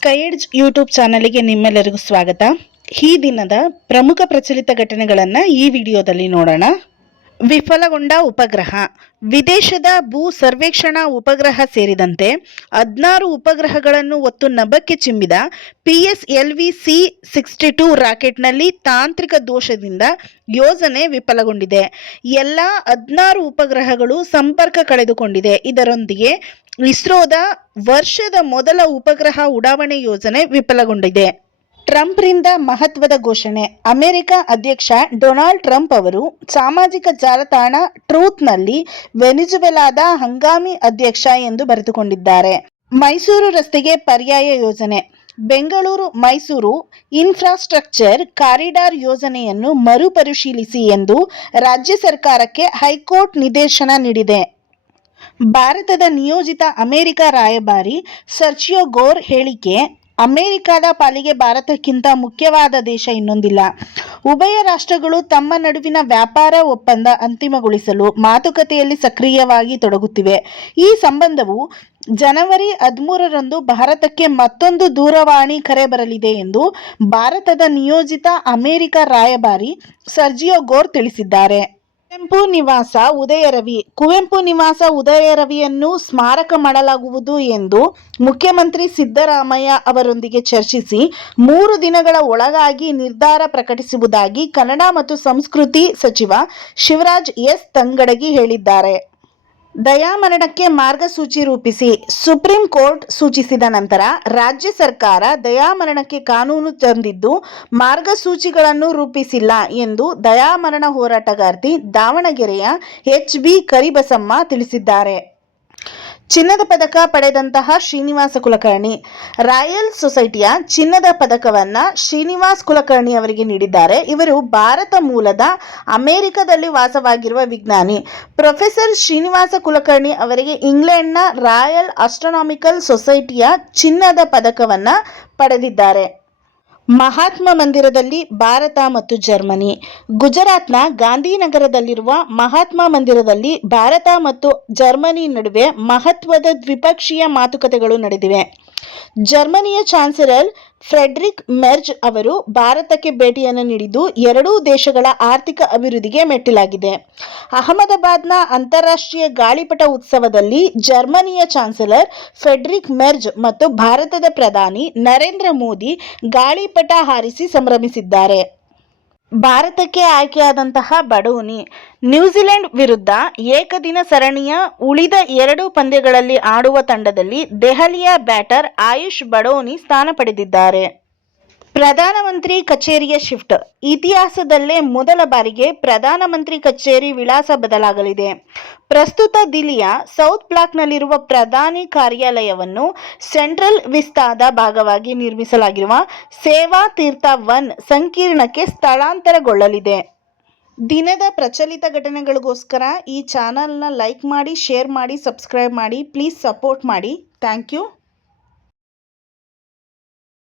ಸ್ಕೈಡ್ಜ್ YouTube ಚಾನಲ್ಗೆ ನಿಮ್ಮೆಲ್ಲರಿಗೂ ಸ್ವಾಗತ. ಈ ದಿನದ ಪ್ರಮುಖ ಪ್ರಚಲಿತ ಘಟನೆಗಳನ್ನು ಈ ವಿಡಿಯೋದಲ್ಲಿ ನೋಡೋಣ. ವಿಫಲಗೊಂಡ ಉಪಗ್ರಹ. ವಿದೇಶದ ಭೂ ಸರ್ವೇಕ್ಷಣಾ ಉಪಗ್ರಹ ಸೇರಿದಂತೆ ಹದಿನಾರು ಉಪಗ್ರಹಗಳನ್ನು ಒತ್ತು ನಭಕ್ಕೆ ಚಿಮ್ಮಿದ P S L V C sixty two ರಾಕೆಟ್ನಲ್ಲಿ ತಾಂತ್ರಿಕ ದೋಷದಿಂದ ಯೋಜನೆ ವಿಫಲಗೊಂಡಿದೆ. ಎಲ್ಲ ಹದಿನಾರು ಉಪಗ್ರಹಗಳು ಸಂಪರ್ಕ ಕಳೆದುಕೊಂಡಿದೆ. ಇದರೊಂದಿಗೆ ಇಸ್ರೋದ ವರ್ಷದ ಮೊದಲ ಉಪಗ್ರಹ ಉಡಾವಣೆ ಯೋಜನೆ ವಿಫಲಗೊಂಡಿದೆ. ಟ್ರಂಪ್ರಿಂದ ಮಹತ್ವದ ಘೋಷಣೆ. ಅಮೆರಿಕ ಅಧ್ಯಕ್ಷ ಡೊನಾಲ್ಡ್ ಟ್ರಂಪ್ ಅವರು ಸಾಮಾಜಿಕ ಜಾಲತಾಣ ಟ್ರೂತ್ನಲ್ಲಿ ವೆನಿಜುವೆಲಾದ ಹಂಗಾಮಿ ಅಧ್ಯಕ್ಷ ಎಂದು ಬರೆದುಕೊಂಡಿದ್ದಾರೆ. ಮೈಸೂರು ರಸ್ತೆಗೆ ಪರ್ಯಾಯ ಯೋಜನೆ. ಬೆಂಗಳೂರು ಮೈಸೂರು ಇನ್ಫ್ರಾಸ್ಟ್ರಕ್ಚರ್ ಕಾರಿಡಾರ್ ಯೋಜನೆಯನ್ನು ಮರುಪರಿಶೀಲಿಸಿ ಎಂದು ರಾಜ್ಯ ಸರ್ಕಾರಕ್ಕೆ ಹೈಕೋರ್ಟ್ ನಿರ್ದೇಶನ ನೀಡಿದೆ. ಭಾರತದ ನಿಯೋಜಿತ ಅಮೆರಿಕ ರಾಯಭಾರಿ ಸರ್ಚಿಯೋ ಗೋರ್ ಹೇಳಿಕೆ, ಅಮೆರಿಕದ ಪಾಲಿಗೆ ಭಾರತಕ್ಕಿಂತ ಮುಖ್ಯವಾದ ದೇಶ ಇನ್ನೊಂದಿಲ್ಲ. ಉಭಯ ರಾಷ್ಟ್ರಗಳು ತಮ್ಮ ನಡುವಿನ ವ್ಯಾಪಾರ ಒಪ್ಪಂದ ಅಂತಿಮಗೊಳಿಸಲು ಮಾತುಕತೆಯಲ್ಲಿ ಸಕ್ರಿಯವಾಗಿ ತೊಡಗುತ್ತಿವೆ. ಈ ಸಂಬಂಧವು ಜನವರಿ ಹದಿಮೂರರಂದು ಭಾರತಕ್ಕೆ ಮತ್ತೊಂದು ದೂರವಾಣಿ ಕರೆ ಬರಲಿದೆ ಎಂದು ಭಾರತದ ನಿಯೋಜಿತ ಅಮೆರಿಕ ರಾಯಭಾರಿ ಸರ್ಜಿಯೋ ಗೋರ್ ತಿಳಿಸಿದ್ದಾರೆ. ಕುವೆಂಪು ನಿವಾಸ ಉದಯರವಿ. ಕುವೆಂಪು ನಿವಾಸ ಉದಯರವಿಯನ್ನು ಸ್ಮಾರಕ ಮಾಡಲಾಗುವುದು ಎಂದು ಮುಖ್ಯಮಂತ್ರಿ ಸಿದ್ದರಾಮಯ್ಯ ಅವರೊಂದಿಗೆ ಚರ್ಚಿಸಿ ಮೂರು ದಿನಗಳ ಒಳಗಾಗಿ ನಿರ್ಧಾರ ಪ್ರಕಟಿಸುವುದಾಗಿ ಕನ್ನಡ ಮತ್ತು ಸಂಸ್ಕೃತಿ ಸಚಿವ ಶಿವರಾಜ್ ಎಸ್ ತಂಗಡಗಿ ಹೇಳಿದ್ದಾರೆ. ದಯಾಮರಣಕ್ಕೆ ಮಾರ್ಗಸೂಚಿ ರೂಪಿಸಿ ಸುಪ್ರೀಂ ಕೋರ್ಟ್ ಸೂಚಿಸಿದ ನಂತರ ರಾಜ್ಯ ಸರ್ಕಾರ ದಯಾಮರಣಕ್ಕೆ ಕಾನೂನು ತಂದಿದ್ದು ಮಾರ್ಗಸೂಚಿಗಳನ್ನು ರೂಪಿಸಿಲ್ಲ ಎಂದು ದಯಾಮರಣ ಹೋರಾಟಗಾರ್ತಿ ದಾವಣಗೆರೆಯ ಎಚ್ ಬಿ ಕರಿಬಸಮ್ಮ ತಿಳಿಸಿದ್ದಾರೆ. ಚಿನ್ನದ ಪದಕ ಪಡೆದಂತಹ ಶ್ರೀನಿವಾಸ ಕುಲಕರ್ಣಿ. ರಾಯಲ್ ಸೊಸೈಟಿಯ ಚಿನ್ನದ ಪದಕವನ್ನ ಶ್ರೀನಿವಾಸ್ ಕುಲಕರ್ಣಿ ಅವರಿಗೆ ನೀಡಿದ್ದಾರೆ. ಇವರು ಭಾರತ ಮೂಲದ ಅಮೆರಿಕದಲ್ಲಿ ವಾಸವಾಗಿರುವ ವಿಜ್ಞಾನಿ. ಪ್ರೊಫೆಸರ್ ಶ್ರೀನಿವಾಸ ಕುಲಕರ್ಣಿ ಅವರಿಗೆ ಇಂಗ್ಲೆಂಡ್ನ ರಾಯಲ್ ಅಸ್ಟ್ರಾನಾಮಿಕಲ್ ಸೊಸೈಟಿಯ ಚಿನ್ನದ ಪದಕವನ್ನ ಪಡೆದಿದ್ದಾರೆ. ಮಹಾತ್ಮ ಮಂದಿರದಲ್ಲಿ ಭಾರತ ಮತ್ತು ಜರ್ಮನಿ. ಗುಜರಾತ್ನ ಗಾಂಧಿನಗರದಲ್ಲಿರುವ ಮಹಾತ್ಮ ಮಂದಿರದಲ್ಲಿ ಭಾರತ ಮತ್ತು ಜರ್ಮನಿ ನಡುವೆ ಮಹತ್ವದ ದ್ವಿಪಕ್ಷೀಯ ಮಾತುಕತೆಗಳು ನಡೆದಿವೆ. ಜರ್ಮನಿಯ ಚಾನ್ಸಲರ್ ಫ್ರೆಡ್ರಿಕ್ ಮೆರ್ಜ್ ಅವರು ಭಾರತಕ್ಕೆ ಭೇಟಿಯನ್ನು ನೀಡಿದ್ದು ಎರಡೂ ದೇಶಗಳ ಆರ್ಥಿಕ ಅಭಿವೃದ್ಧಿಗೆ ಮೆಟ್ಟಿಲಾಗಿದೆ. ಅಹಮದಾಬಾದ್ನ ಅಂತಾರಾಷ್ಟ್ರೀಯ ಗಾಳಿಪಟ ಉತ್ಸವದಲ್ಲಿ ಜರ್ಮನಿಯ ಚಾನ್ಸಲರ್ ಫ್ರೆಡ್ರಿಕ್ ಮೆರ್ಜ್ ಮತ್ತು ಭಾರತದ ಪ್ರಧಾನಿ ನರೇಂದ್ರ ಮೋದಿ ಗಾಳಿಪಟ ಹಾರಿಸಿ ಸಂಭ್ರಮಿಸಿದ್ದಾರೆ. ಭಾರತಕ್ಕೆ ಆಯ್ಕೆಯಾದಂತಹ ಬಡೋನಿ ನ್ಯೂಜಿಲೆಂಡ್ ವಿರುದ್ಧ ಏಕದಿನ ಸರಣಿಯ ಉಳಿದ ಎರಡು ಪಂದ್ಯಗಳಲ್ಲಿ ಆಡುವ ತಂಡದಲ್ಲಿ ದೆಹಲಿಯ ಬ್ಯಾಟರ್ ಆಯುಷ್ ಬಡೋನಿ ಸ್ಥಾನ ಪಡೆದಿದ್ದಾರೆ. ಪ್ರಧಾನಮಂತ್ರಿ ಕಚೇರಿಯ ಶಿಫ್ಟ್. ಇತಿಹಾಸದಲ್ಲೇ ಮೊದಲ ಬಾರಿಗೆ ಪ್ರಧಾನಮಂತ್ರಿ ಕಚೇರಿ ವಿಳಾಸ ಬದಲಾಗಲಿದೆ. ಪ್ರಸ್ತುತ ದಿಲ್ಲಿಯ ಸೌತ್ ಬ್ಲಾಕ್ನಲ್ಲಿರುವ ಪ್ರಧಾನಿ ಕಾರ್ಯಾಲಯವನ್ನು ಸೆಂಟ್ರಲ್ ವಿಸ್ತಾದ ಭಾಗವಾಗಿ ನಿರ್ಮಿಸಲಾಗಿರುವ ಸೇವಾ ತೀರ್ಥ ಒನ್ ಸಂಕೀರ್ಣಕ್ಕೆ ಸ್ಥಳಾಂತರಗೊಳ್ಳಲಿದೆ. ದಿನದ ಪ್ರಚಲಿತ ಘಟನೆಗಳಿಗೋಸ್ಕರ ಈ ಚಾನಲ್ನ ಲೈಕ್ ಮಾಡಿ, ಶೇರ್ ಮಾಡಿ, ಸಬ್ಸ್ಕ್ರೈಬ್ ಮಾಡಿ, ಪ್ಲೀಸ್ ಸಪೋರ್ಟ್ ಮಾಡಿ. Thank you.